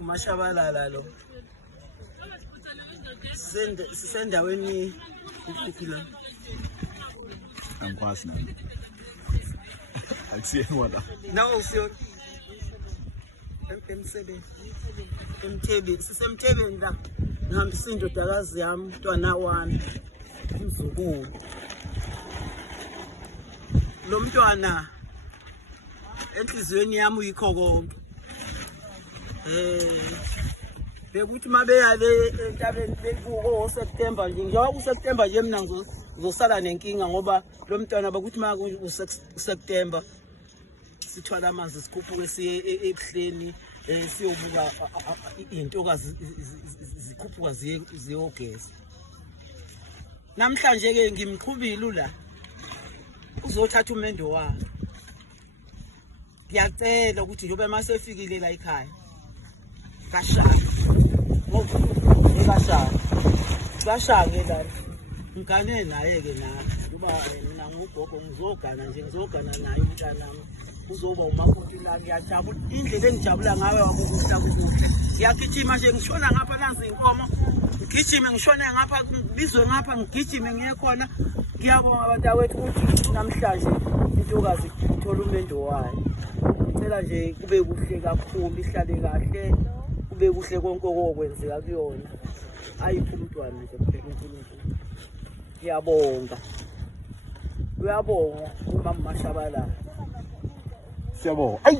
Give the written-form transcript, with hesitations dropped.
Mashabalala lo. Sisendaweni ifikile. Angikwazi nami. Akusiyeni wala. Nawo usiyo Mthebe sisemthebeni la. Ngihambisa indodakazi yami umntwana wami umzukulu. Lo mntwana enhlizweni yami uyikho konke. Bekuthi mabeya le entabeni bekuko September nje njengoba uSeptember nje mina ngizosala nenkinga ngoba lo mntwana bakuthi maka uSeptember sithwala amanzi sikhuphuke siye ebuhleni siyobuka intokazi zikhuphuka ziyogeza. Namhlanje ke ngimqhubile la uzothatha umendo wakhe. Ngiyacela ukuthi njobe masefikile la ekhaya kashaya ngoba kashaya la ngane naye ke naye kuba mina ngugogo ngizogana nje ngizogana naye umntanami uzoba umakoti la ngiyajabula indlela engijabula ngawe wakukuhla kukuhle ngiyagijima nje ngishona ngapha nazi inkomo ngigijime ngishona ngapha ngibizwe ngapha ngigijime ngiyekhona ngiyabonga abantu awethu ukuthi namhlanje intokazi ithola umendo wayo. Ngicela nje kube kuhle kakhulu ihlale kahle kube kuhle konke okwenzeka kuyona ayiphi umntwana nje kuphela uNkulunkulu. Ngiyabonga uyabonga umama Mashabalala Siyabonga. Ayi